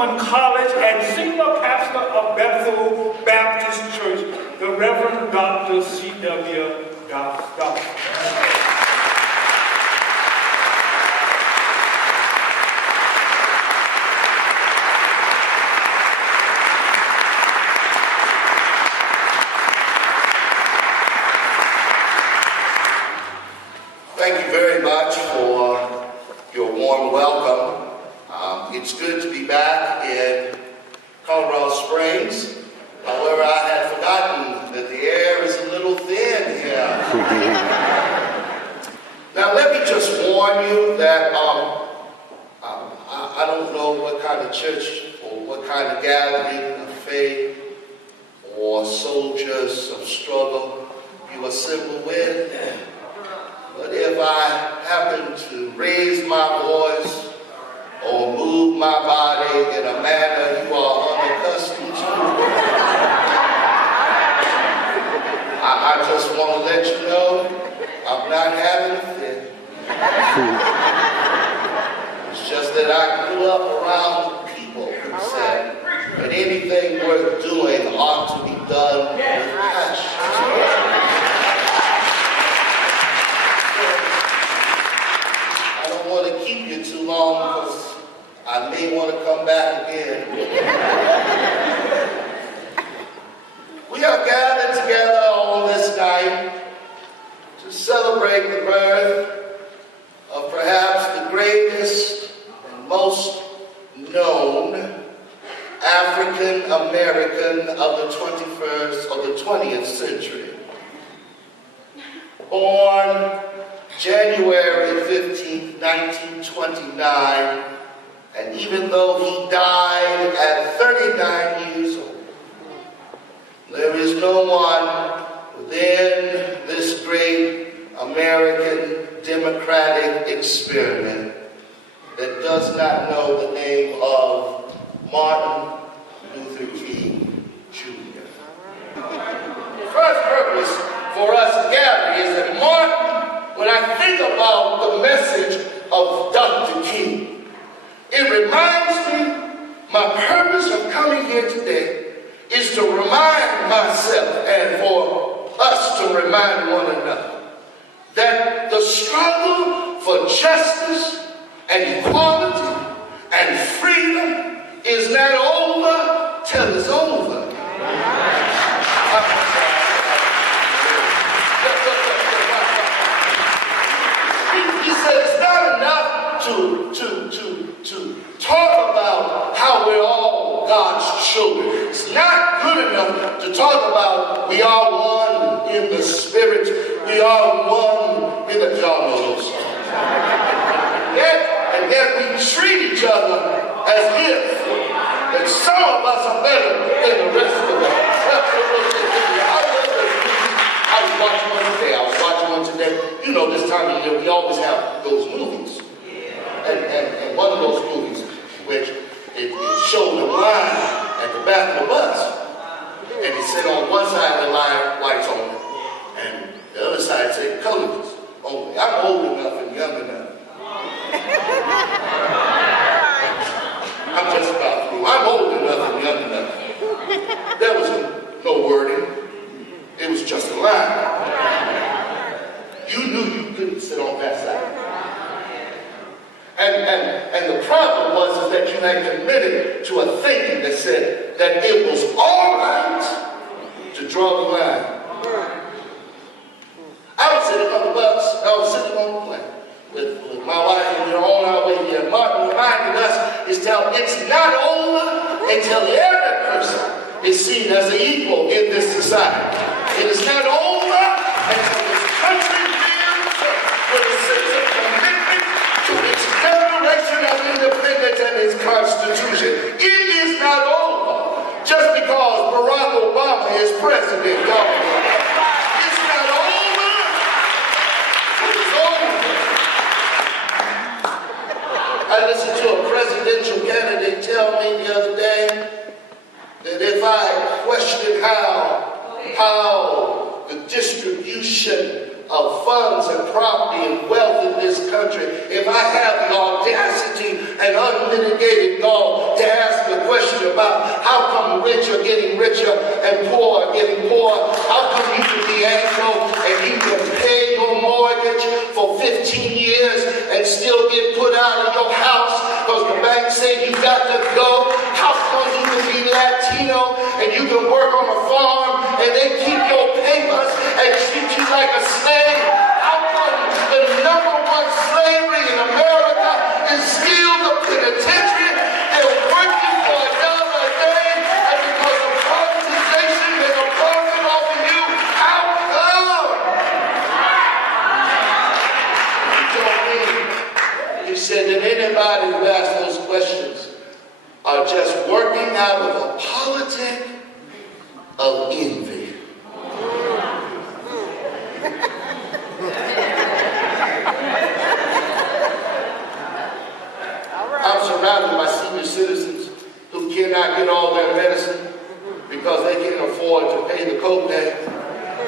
Newman College and senior pastor of Bethel Baptist Church, the Reverend Dr. C.W. Dawson. Thank you very much for your warm welcome. It's good to be back in Colorado Springs. However, I had forgotten that the air is a little thin here. Now, let me just warn you that I don't know what kind of church or what kind of gathering of faith or soldiers of struggle you assemble with. But if I happen to raise my voice or move my body in a manner you are unaccustomed to, I just want to let you know I'm not having a fit. It's just that I grew up around people who said that anything worth doing ought to be done with passion. I don't want to keep you too long because I may want to come back again. We are gathered together on this night to celebrate the birth of perhaps the greatest and most known African American of the 21st or the 20th century. Born January 15, 1929, and even though he died at 39 years old, there is no one within this great American democratic experiment that does not know the name of Martin Luther King Jr. The first purpose for us gathering is that Martin, when I think about the message of Dr. King, it reminds me my purpose of coming here today is to remind myself and for us to remind one another that the struggle for justice and equality and freedom is not over till it's over. He said it's not enough to talk about how we're all God's children. It's not good enough to talk about we are one in the spirit. We are one in the y'all know those songs. And yet we treat each other as if that some of us are better than the rest of us. I was watching one today. You know, this time of year, we always have those movies. And one of those movies, which it showed a line at the back of the bus. And it said on one side of the line, whites only. And the other side said colors only. I'm old enough and young enough. I'm just about through. I'm old enough and young enough. There was no wording. It was just a line. You knew you couldn't sit on that side. And the problem was that you had committed to a thinking that said that it was all right to draw the line. I was sitting on the bus, I was sitting on the plane with my wife, and we were on our way here. Martin reminded us, it's not over until every person is seen as an equal in this society. It is not over until this country lives with a sense of commitment to its declaration of independence and its constitution. It is not over just because Barack Obama is president. It's not over. It's over. I listened to a presidential candidate tell me the other day that if I questioned how the distribution of funds and property and wealth in this country, if I have the audacity and unmitigated gall to ask a question about how come rich are getting richer and poor are getting poorer, how come you can be Anglo and you can pay your mortgage for 15 years and still get put out of your house because the bank said you got to go? How come you can be Latino and you can work on a farm and they keep your papers and treat you like a slave? How come the number one slavery in America is still the penitentiary? They're working for $1 a day, and because of privatization and a profit off of you, how come? You told me, you said that anybody who asks those questions are just working out of a politic of envy. I'm surrounded by senior citizens who cannot get all their medicine because they can't afford to pay the copay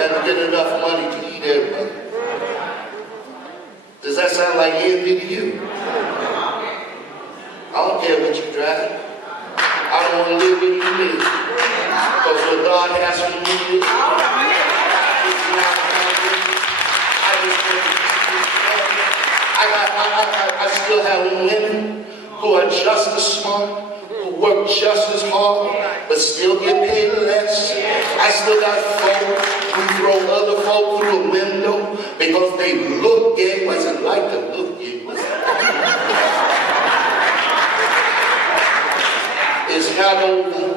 and to get enough money to eat every month. Does that sound like envy to you? I don't care what you drive. I don't want to live where you live. Because what God has for me I still have women who are just as smart, who work just as hard, but still get paid less. I still got folk who throw other folk through a window because they look gay. What's it like to look gay? It's not over.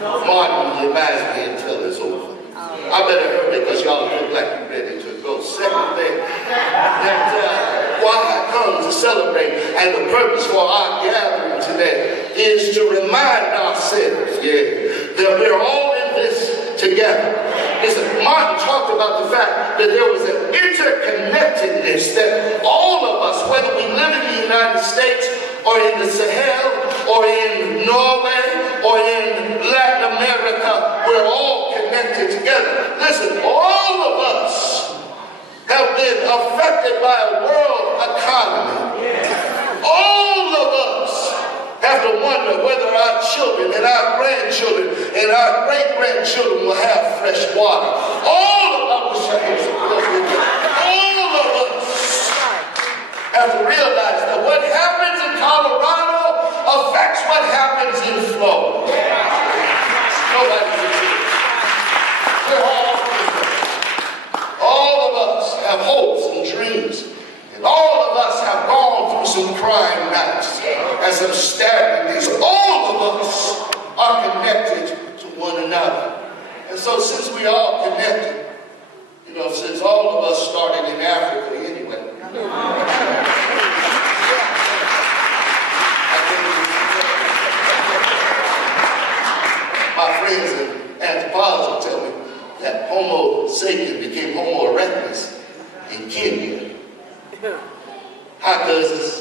Martin reminds me until it's over. I better hurry because y'all look like you're ready to go. Second thing, that why I come to celebrate and the purpose for our gathering today is to remind ourselves, that we're all in this together. Listen, Martin talked about the fact that there was an interconnectedness that all of us, whether we live in the United States or in the Sahel or in Norway or in Latin America, we're all connected together. Listen, all of us have been affected by a world economy. All of us have to wonder whether our children and our grandchildren and our great-grandchildren will have fresh water. All of us have to realize that what happens in Colorado affects what happens in Florida. Nobody's in. We're all of us have hopes and dreams. And all of us have gone through some crime nights and some stabbing days. All of us are connected to one another. And so since we all connected, since all of us started in Africa anyway, my friends in anthropology tell me that Homo sapien became Homo erectus in Kenya. How does this?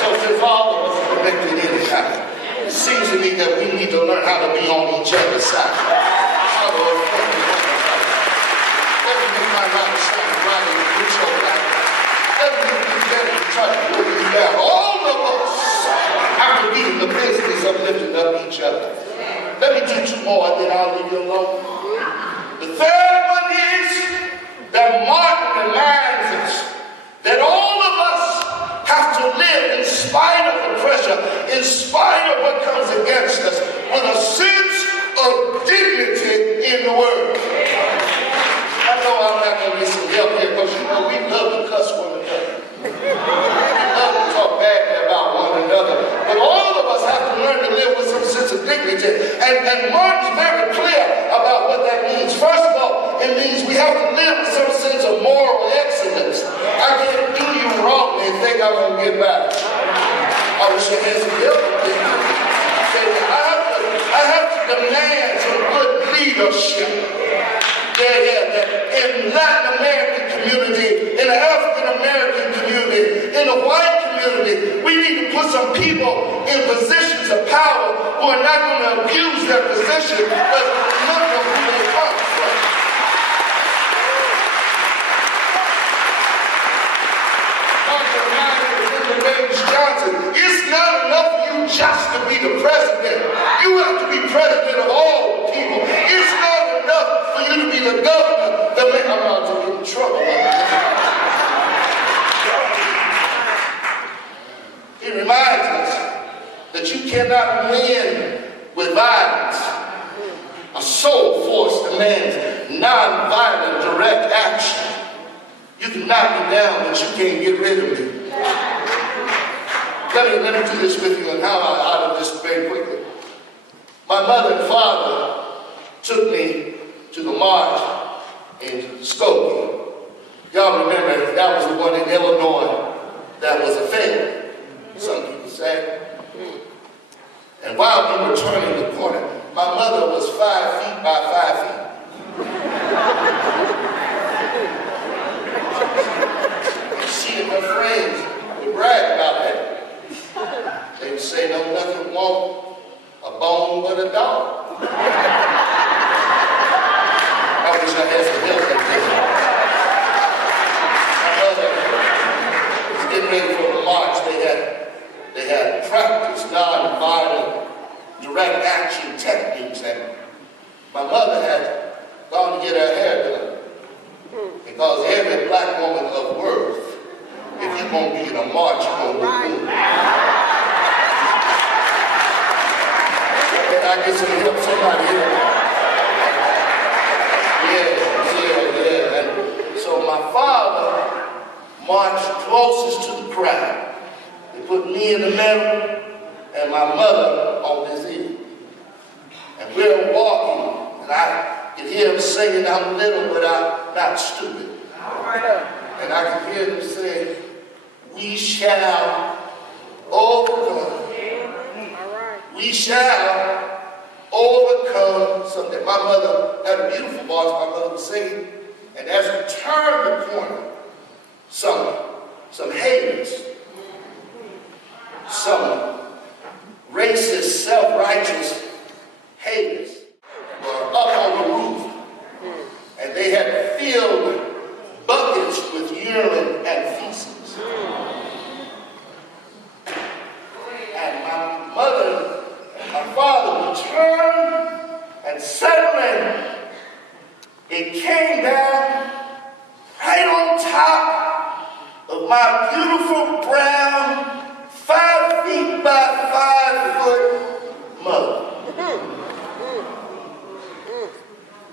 So since all of us are connected anyhow, it seems to me that we need to learn how to be on each other's side. How to affect each other's side. Let me make my right side right and put your back. Let me do better to try to pull you down. All of us have to be in the business of lifting up each other. Let me do two more and then I'll leave you alone. The third one is that Martin reminds us that all of us have to live in spite of the pressure, in spite of what comes against us, with a sense of dignity in the world. I know I'm not going to get some help here because we love to cuss one another. We love to talk badly about one another. But all of us have to learn to live with some sense of dignity. And Martin's very clear about what that means. First of all, it means we have to live with some sense of moral excellence. I can't do you wrongly and think I'm going to get back. I wish I had some help with this. I have to demand some good leadership. In Latin American community, in the African American community, in the white community, we need to put some people in positions of power who are not going to abuse their position, but look who they come from. Johnson, it's not enough for you just to be the president. You have to be president of all people. It's not enough for you to be the governor. I'm about to get in trouble. It reminds us that you cannot win with violence. A soul force demands non-violent direct action. You can knock me down, but you can't get rid of me. Let me do this with you and how out of this very quickly. My mother and father took me to the march in Skokie. Y'all remember that was the one in Illinois that was a failure, some people say. And while we were turning the corner, my mother was 5 feet by 5 feet. She and her friends would brag about that. They would say, no, nothing won't a bone but a dog. I wish I had some help in this. My mother was getting ready for the march. They had practiced non-violent direct action techniques, and my mother had gone to get her hair done. Because every black woman of worth, if you're going to be in a march, you're going to look good. Can I get some help? Somebody here? Yeah. And so my father marched closest to the crowd. They put me in the middle and my mother on this end. And we're walking, and I can hear him singing, I'm little, but I'm not stupid. And I can hear them say, we shall overcome. We shall overcome something. My mother had a beautiful voice. My mother was singing. And as we turned the corner, some haters, some racist, self-righteous haters were up on the roof. And they had filled buckets with urine and feces. And my mother and my father would turn, and suddenly it came down right on top of my beautiful brown 5 feet by 5 foot mother.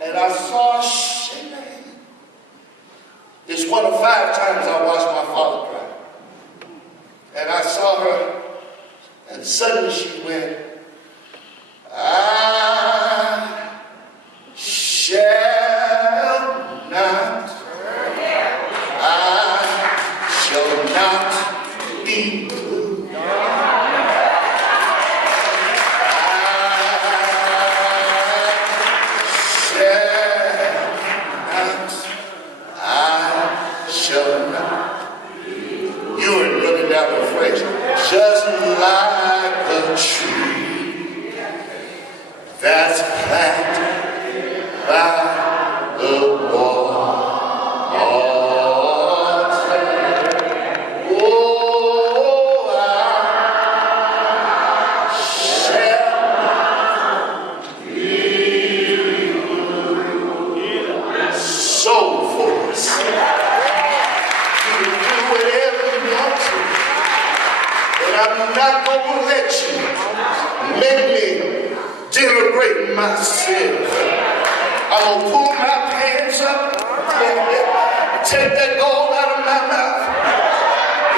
And I saw her shake her head. It's one of 5 times I watched my father cry. And I saw her, and suddenly she went, I shall not be moved. I shall not. You ain't looking down the phrase. Just like a tree that's planted by the water. I'm not going to let you make me denigrate myself. I'm going to pull my pants up, take that gold out of my mouth,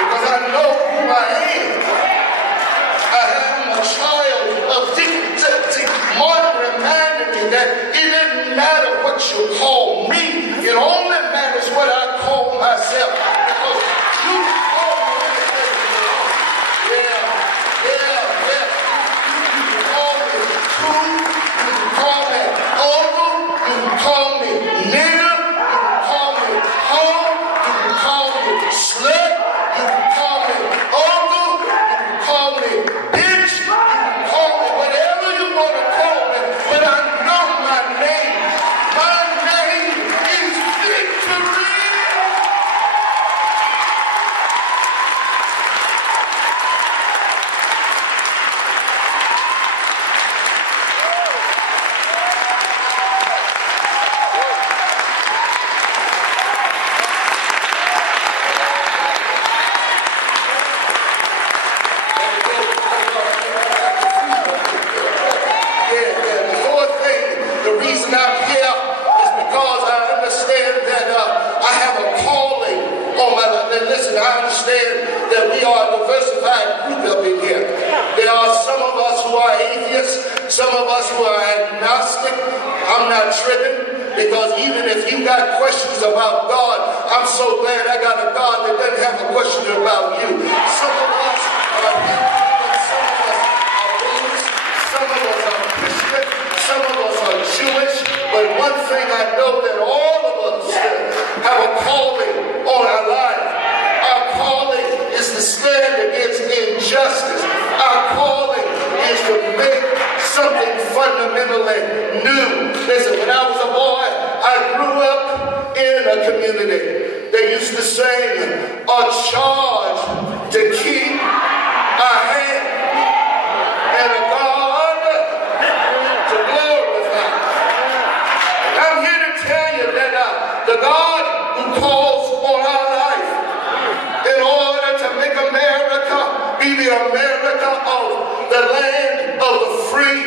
because I know who I am. I am a child of dignity. Martin reminded me that it doesn't matter what you call me, it only matters what I call myself. Because you call me anything. Whatever you want to call me, but I know my name. Some of us who are agnostic, I'm not tripping, because even if you got questions about God, I'm so glad I got a God that doesn't have a question about you. Some of us are Hindu, some of us are Buddhist, some of us are Christian, some of us are Jewish, but one thing I know that all of us have a calling on our life. Our calling is to stand against injustice. Our calling is to make something fundamentally new. Listen, when I was a boy, I grew up in a community. They used to sing, a charge to keep our hand and a God to glorify. And I'm here to tell you that the God who calls on our life in order to make America be the America of the land of the free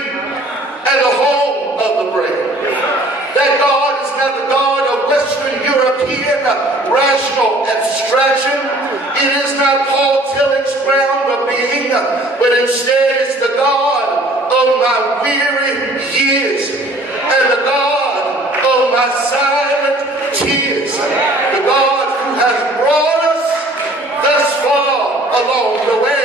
and the home of the brave. That God is not the God of Western European rational abstraction. It is not Paul Tillich's ground of being, but instead it's the God of my weary years and the God of my silent tears. The God who has brought us thus far along the way.